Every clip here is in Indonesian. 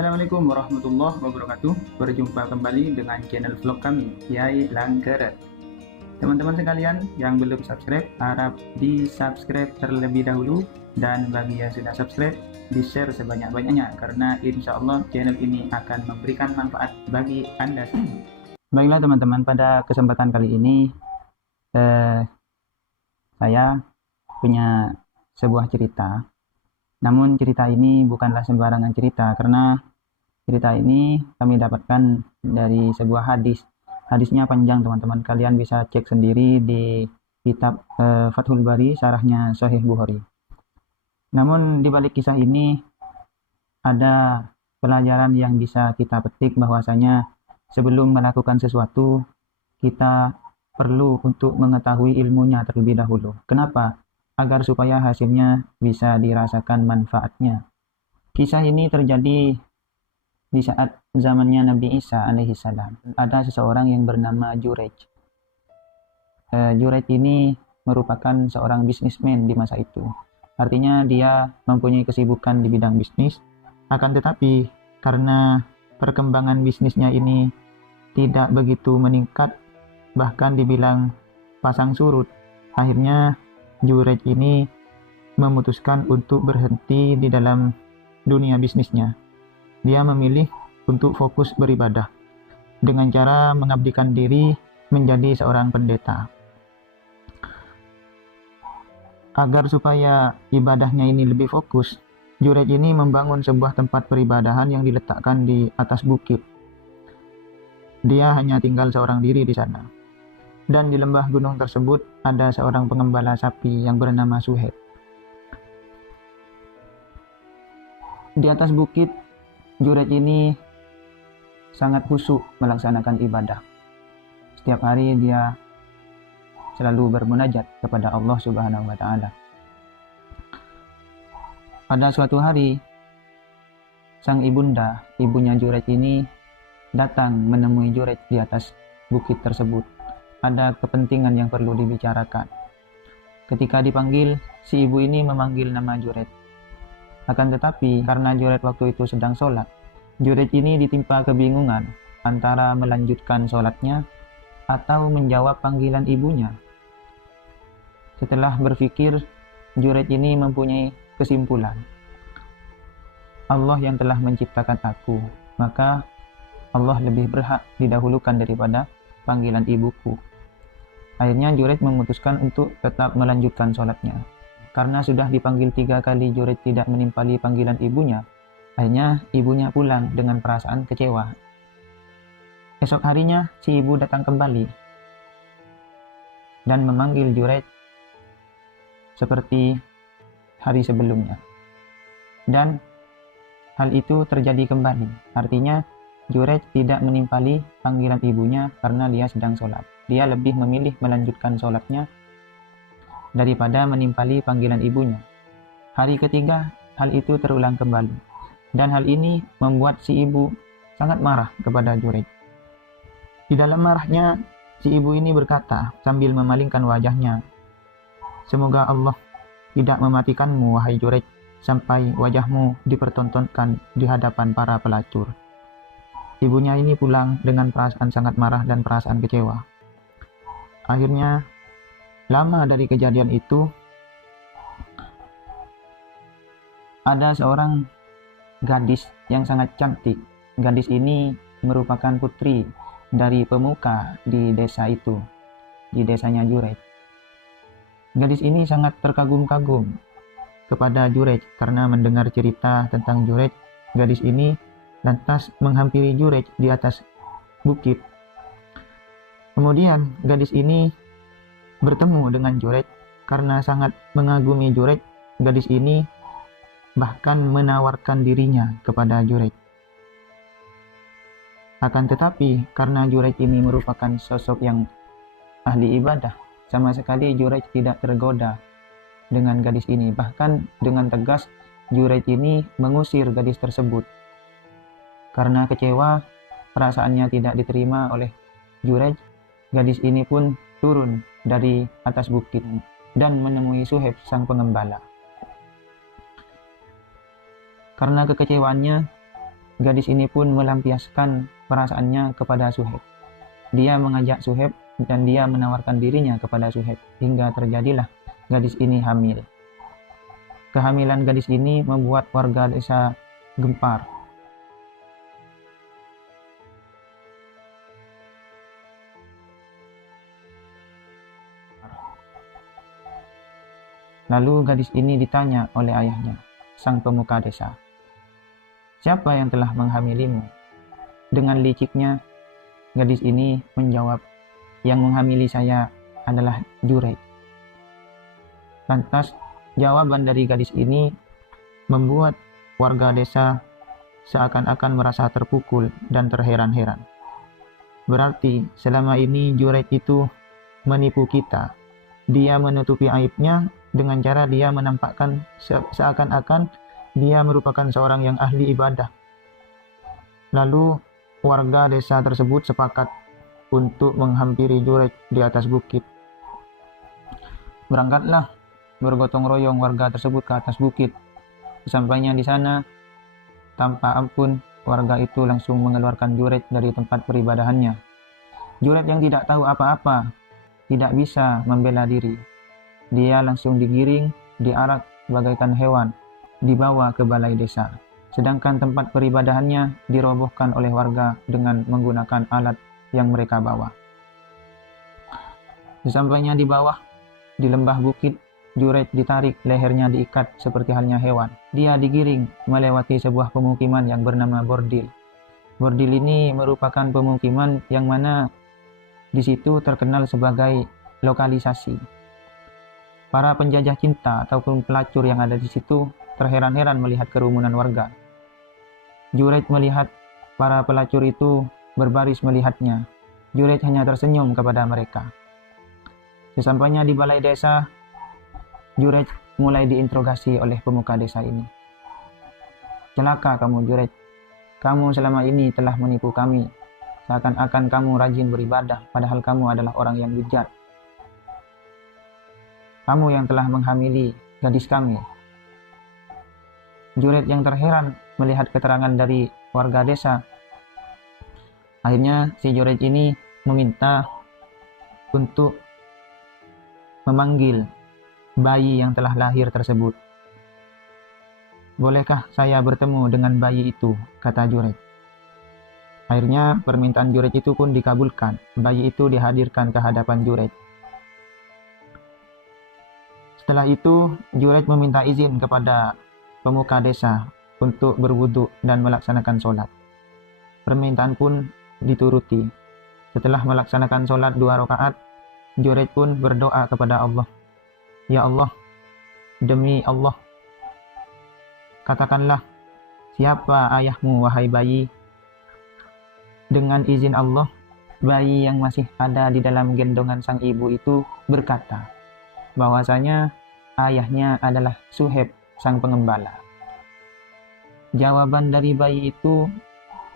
Assalamualaikum warahmatullahi wabarakatuh. Berjumpa kembali dengan channel vlog kami, Kiai Langkeret. Teman-teman sekalian yang belum subscribe, harap di subscribe terlebih dahulu. Dan bagi yang sudah subscribe, di share sebanyak-banyaknya, karena insya Allah channel ini akan memberikan manfaat bagi Anda. Baiklah teman-teman, pada kesempatan kali ini saya punya sebuah cerita. Namun cerita ini bukanlah sembarangan cerita, karena cerita ini kami dapatkan dari sebuah hadis. Hadisnya panjang teman-teman, kalian bisa cek sendiri di kitab Fathul Bari, syarahnya Sahih Bukhari. Namun di balik kisah ini ada pelajaran yang bisa kita petik, bahwasanya sebelum melakukan sesuatu kita perlu untuk mengetahui ilmunya terlebih dahulu. Kenapa? Agar supaya hasilnya bisa dirasakan manfaatnya. Kisah ini terjadi di saat zamannya Nabi Isa alaihissalam. Ada seseorang yang bernama Jurej. Jurej ini merupakan seorang bisnismen di masa itu. Artinya dia mempunyai kesibukan di bidang bisnis. Akan tetapi karena perkembangan bisnisnya ini tidak begitu meningkat, bahkan dibilang pasang surut, akhirnya Jurej ini memutuskan untuk berhenti di dalam dunia bisnisnya. Dia memilih untuk fokus beribadah dengan cara mengabdikan diri menjadi seorang pendeta. Agar supaya ibadahnya ini lebih fokus, Jurej ini membangun sebuah tempat peribadahan yang diletakkan di atas bukit. Dia hanya tinggal seorang diri di sana. Dan di lembah gunung tersebut ada seorang pengembala sapi yang bernama Suhaib. Di atas bukit, Jurej ini sangat khusyuk melaksanakan ibadah. Setiap hari dia selalu bermunajat kepada Allah Subhanahu wa Ta'ala. Pada suatu hari, sang ibunda, ibunya Jurej ini datang menemui Jurej di atas bukit tersebut. Ada kepentingan yang perlu dibicarakan. Ketika dipanggil, si ibu ini memanggil nama Jurej. Akan tetapi karena Jurej waktu itu sedang sholat, Jurej ini ditimpa kebingungan antara melanjutkan sholatnya atau menjawab panggilan ibunya. Setelah berpikir, Jurej ini mempunyai kesimpulan. Allah yang telah menciptakan aku, maka Allah lebih berhak didahulukan daripada panggilan ibuku. Akhirnya Jurej memutuskan untuk tetap melanjutkan sholatnya. Karena sudah dipanggil 3 kali Jurej tidak menimpali panggilan ibunya, akhirnya ibunya pulang dengan perasaan kecewa. Esok harinya si ibu datang kembali dan memanggil Jurej seperti hari sebelumnya. Dan hal itu terjadi kembali. Artinya Jurej tidak menimpali panggilan ibunya karena dia sedang sholat. Dia lebih memilih melanjutkan sholatnya daripada menimpali panggilan ibunya. Hari ketiga, hal itu terulang kembali. Dan hal ini membuat si ibu sangat marah kepada Jurej. Di dalam marahnya, si ibu ini berkata sambil memalingkan wajahnya, "Semoga Allah tidak mematikanmu, wahai Jurej, sampai wajahmu dipertontonkan di hadapan para pelacur." Ibunya ini pulang dengan perasaan sangat marah dan perasaan kecewa. Akhirnya, lama dari kejadian itu, ada seorang gadis yang sangat cantik. Gadis ini merupakan putri dari pemuka di desa itu, di desanya Jurej. Gadis ini sangat terkagum-kagum kepada Jurej karena mendengar cerita tentang Jurej. Gadis ini lantas menghampiri Jurej di atas bukit. Kemudian gadis ini bertemu dengan Jurej. Karena sangat mengagumi Jurej, gadis ini bahkan menawarkan dirinya kepada Jurej. Akan tetapi karena Jurej ini merupakan sosok yang ahli ibadah, sama sekali Jurej tidak tergoda dengan gadis ini. Bahkan dengan tegas Jurej ini mengusir gadis tersebut. Karena kecewa, perasaannya tidak diterima oleh Jurej, gadis ini pun turun dari atas bukit dan menemui Suhaib sang pengembala. Karena kekecewaannya, Gadis ini pun melampiaskan perasaannya kepada Suhaib. Dia mengajak Suhaib dan dia menawarkan dirinya kepada Suhaib, hingga terjadilah gadis ini hamil. Kehamilan gadis ini membuat warga desa gempar. Lalu gadis ini ditanya oleh ayahnya, sang pemuka desa, "Siapa yang telah menghamilimu?" Dengan liciknya, gadis ini menjawab, "Yang menghamili saya adalah Jurej." Lantas, jawaban dari gadis ini membuat warga desa seakan-akan merasa terpukul dan terheran-heran. Berarti selama ini Jurej itu menipu kita. Dia menutupi aibnya dengan cara dia menampakkan seakan-akan dia merupakan seorang yang ahli ibadah. Lalu warga desa tersebut sepakat untuk menghampiri Jurej di atas bukit. Berangkatlah bergotong royong warga tersebut ke atas bukit. Sampainya di sana, tanpa ampun warga itu langsung mengeluarkan Jurej dari tempat peribadahannya. Jurej yang tidak tahu apa-apa, tidak bisa membela diri. Dia langsung digiring, diarak bagaikan hewan, dibawa ke balai desa. Sedangkan tempat peribadahannya dirobohkan oleh warga dengan menggunakan alat yang mereka bawa. Sesampainya di bawah, di lembah bukit, Jurej ditarik, lehernya diikat seperti halnya hewan. Dia digiring melewati sebuah pemukiman yang bernama Bordil. Bordil ini merupakan pemukiman yang mana di situ terkenal sebagai lokalisasi. Para penjajah cinta ataupun pelacur yang ada di situ terheran-heran melihat kerumunan warga. Jurej melihat para pelacur itu berbaris melihatnya. Jurej hanya tersenyum kepada mereka. Sesampainya di balai desa, Jurej mulai diinterogasi oleh pemuka desa ini. "Celaka kamu, Jurej. Kamu selama ini telah menipu kami. Seakan-akan kamu rajin beribadah, padahal kamu adalah orang yang bejat. Kamu yang telah menghamili gadis kami." Jurej yang terheran melihat keterangan dari warga desa. Akhirnya si Jurej ini meminta untuk memanggil bayi yang telah lahir tersebut. "Bolehkah saya bertemu dengan bayi itu?" kata Jurej. Akhirnya permintaan Jurej itu pun dikabulkan. Bayi itu dihadirkan ke hadapan Jurej. Setelah itu, Jurej meminta izin kepada pemuka desa untuk berwudu dan melaksanakan sholat. Permintaan pun dituruti. Setelah melaksanakan sholat 2 rakaat, Jurej pun berdoa kepada Allah, "Ya Allah, demi Allah, katakanlah siapa ayahmu wahai bayi." Dengan izin Allah, bayi yang masih ada di dalam gendongan sang ibu itu berkata bahwasanya ayahnya adalah Suhaib, sang pengembala. Jawaban dari bayi itu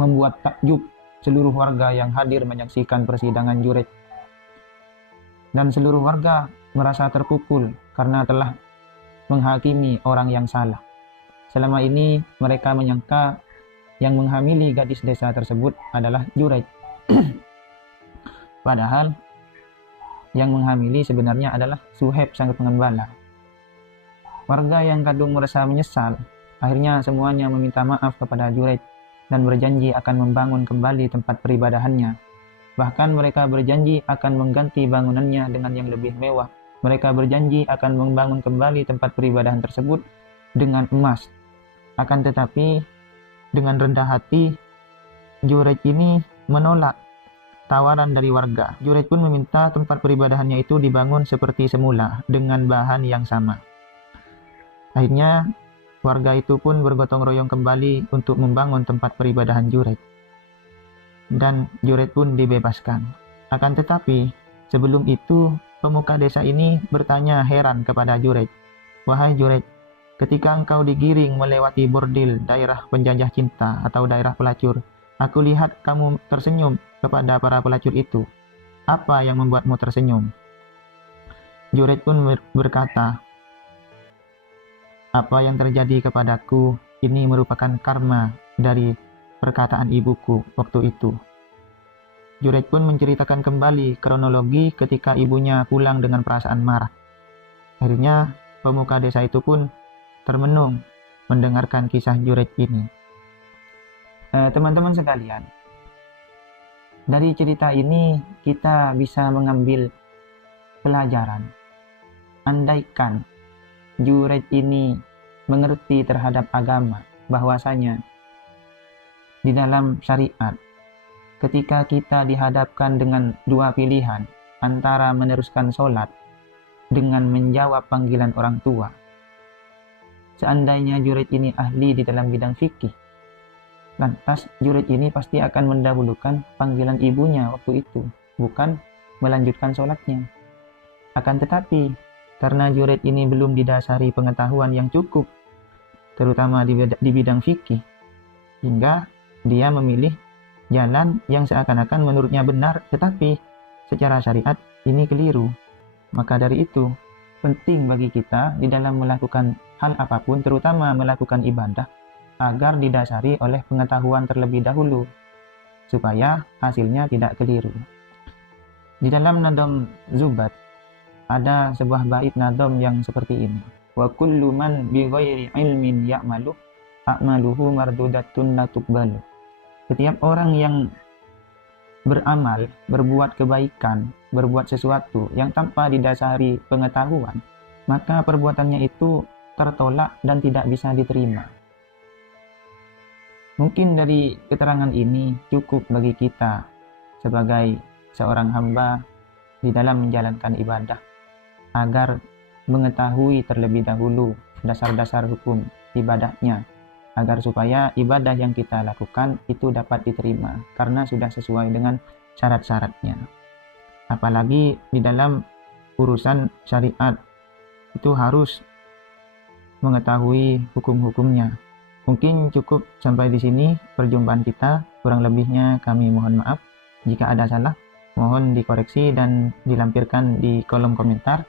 membuat takjub seluruh warga yang hadir menyaksikan persidangan Jurej. Dan seluruh warga merasa terpukul karena telah menghakimi orang yang salah. Selama ini mereka menyangka yang menghamili gadis desa tersebut adalah Jurej. Padahal yang menghamili sebenarnya adalah Suhaib, sang pengembala. Warga yang kadung merasa menyesal, akhirnya semuanya meminta maaf kepada Jurej dan berjanji akan membangun kembali tempat peribadahannya. Bahkan mereka berjanji akan mengganti bangunannya dengan yang lebih mewah. Mereka berjanji akan membangun kembali tempat peribadahan tersebut dengan emas. Akan tetapi dengan rendah hati, Jurej ini menolak tawaran dari warga. Jurej pun meminta tempat peribadahannya itu dibangun seperti semula dengan bahan yang sama. Akhirnya warga itu pun bergotong royong kembali untuk membangun tempat peribadahan Jurej. Dan Jurej pun dibebaskan. Akan tetapi sebelum itu pemuka desa ini bertanya heran kepada Jurej, "Wahai Jurej, ketika engkau digiring melewati bordil daerah penjajah cinta atau daerah pelacur, aku lihat kamu tersenyum kepada para pelacur itu. Apa yang membuatmu tersenyum?" Jurej pun berkata, "Apa yang terjadi kepadaku ini merupakan karma dari perkataan ibuku waktu itu. Jurej pun menceritakan kembali kronologi ketika ibunya pulang dengan perasaan marah. Akhirnya pemuka desa itu pun termenung mendengarkan kisah Jurej ini. Teman-teman sekalian, dari cerita ini kita bisa mengambil pelajaran. Andaikan Jurej ini mengerti terhadap agama, bahwasanya di dalam syariat ketika kita dihadapkan dengan dua pilihan antara meneruskan sholat dengan menjawab panggilan orang tua, seandainya Jurej ini ahli di dalam bidang fikih, lantas Jurej ini pasti akan mendahulukan panggilan ibunya waktu itu, bukan melanjutkan sholatnya. Akan tetapi karena Jurej ini belum didasari pengetahuan yang cukup, terutama di bidang fikih, hingga dia memilih jalan yang seakan-akan menurutnya benar, tetapi secara syariat ini keliru. Maka dari itu, penting bagi kita di dalam melakukan hal apapun, terutama melakukan ibadah, agar didasari oleh pengetahuan terlebih dahulu, supaya hasilnya tidak keliru. Di dalam Nadom Zubat, ada sebuah bait nadom yang seperti ini. Wa kullu man bi ghairi ilmin ya'malu a'maluhu mardudatun la tuqbalu. Setiap orang yang beramal, berbuat kebaikan, berbuat sesuatu yang tanpa didasari pengetahuan, maka perbuatannya itu tertolak dan tidak bisa diterima. Mungkin dari keterangan ini cukup bagi kita sebagai seorang hamba di dalam menjalankan ibadah, agar mengetahui terlebih dahulu dasar-dasar hukum ibadahnya, agar supaya ibadah yang kita lakukan itu dapat diterima karena sudah sesuai dengan syarat-syaratnya. Apalagi di dalam urusan syariat itu harus mengetahui hukum-hukumnya. Mungkin cukup sampai di sini perjumpaan kita, kurang lebihnya kami mohon maaf. Jika ada salah, mohon dikoreksi dan dilampirkan di kolom komentar.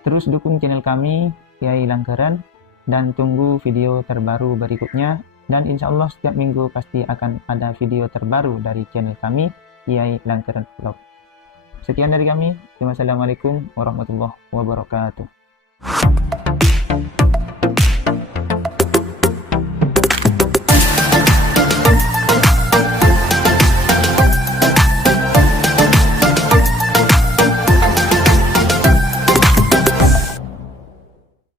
Terus dukung channel kami, Kiai Langkeran, dan tunggu video terbaru berikutnya. Dan insya Allah setiap minggu pasti akan ada video terbaru dari channel kami, Kiai Langkeran Vlog. Sekian dari kami. Wassalamualaikum warahmatullahi wabarakatuh.